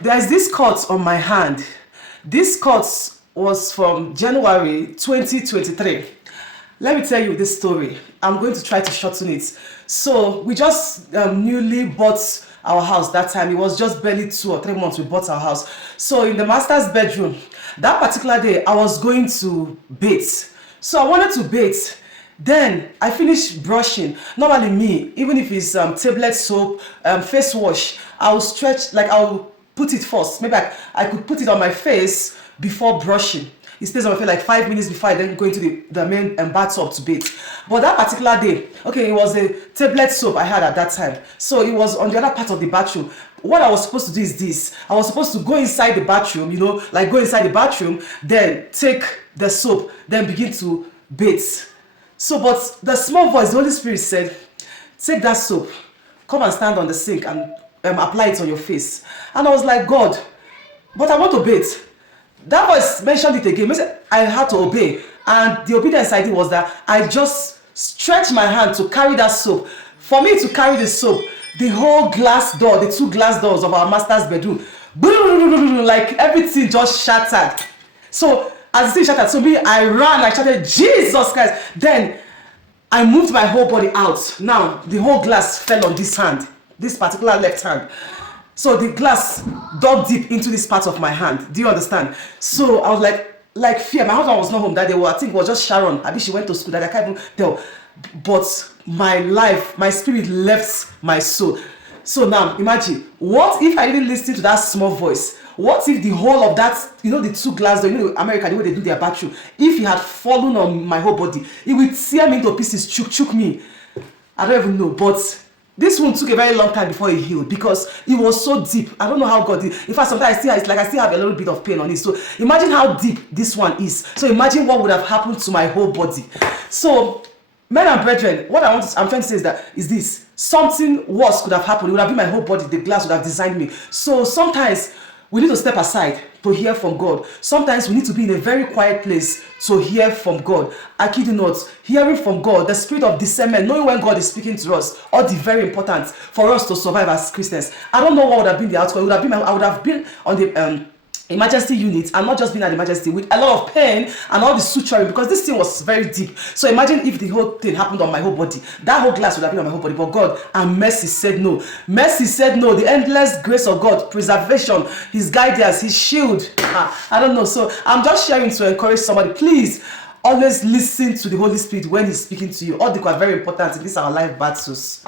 There's this cut on my hand. This cut was from January 2023. Let me tell you this story. I'm going to try to shorten it. So we just newly bought our house that time. It was just barely 2 or 3 months we bought our house. So in the master's bedroom, that particular day, I was going to bathe. So I wanted to bathe. Then I finished brushing. Normally me, even if it's tablet soap, face wash, I'll stretch, like I'll put it first. Maybe I could put it on my face before brushing. It stays on my face like 5 minutes before I then go into the main bathtub to bathe. But that particular day, okay, it was a tablet soap I had at that time. So it was on the other part of the bathroom. What I was supposed to do is this. I was supposed to go inside the bathroom, like go inside the bathroom, then take the soap, then begin to bathe. So, but the small voice, the Holy Spirit said, take that soap, come and stand on the sink and apply it on your face. And I was like, God, but I want to bathe. That voice mentioned it again. I had to obey. And the obedience I did was that I just stretched my hand to carry that soap. For me to carry the soap, the whole glass door, the 2 glass doors of our master's bedroom, like everything just shattered. So as the thing shattered, so me, I ran, I shouted, Jesus Christ. Then I moved my whole body out. Now the whole glass fell on this hand, this particular left hand. So the glass dug deep into this part of my hand. Do you understand? So I was like fear. My husband was not home that day. Well, I think it was just Sharon. I think she went to school that I can't even tell. But my life, my spirit left my soul. So now imagine, what if I didn't listen to that small voice? What if the whole of that, the 2 glass door, America, the way they do their bathroom, if it had fallen on my whole body, it would tear me into pieces, choke me. I don't even know, but this one took a very long time before it healed because it was so deep. I don't know how God did. In fact, sometimes I still have a little bit of pain on it. So imagine how deep this one is. So imagine what would have happened to my whole body. So, men and brethren, what I'm trying to say is this. Something worse could have happened. It would have been my whole body. The glass would have designed me. So sometimes we need to step aside to hear from God. Sometimes we need to be in a very quiet place to hear from God. I kid you not, hearing from God, the spirit of discernment, knowing when God is speaking to us, all the very important for us to survive as Christians. I don't know what would have been the outcome. I would have been on the emergency unit and not just being at the emergency with a lot of pain and all the suturing because this thing was very deep. So imagine if the whole thing happened on my whole body. That whole glass would have been on my whole body. But God and mercy said no. Mercy said no. The endless grace of God, preservation, His guidance, His shield. I don't know. So I'm just sharing to encourage somebody. Please always listen to the Holy Spirit when He's speaking to you. All the are very important in these our life battles.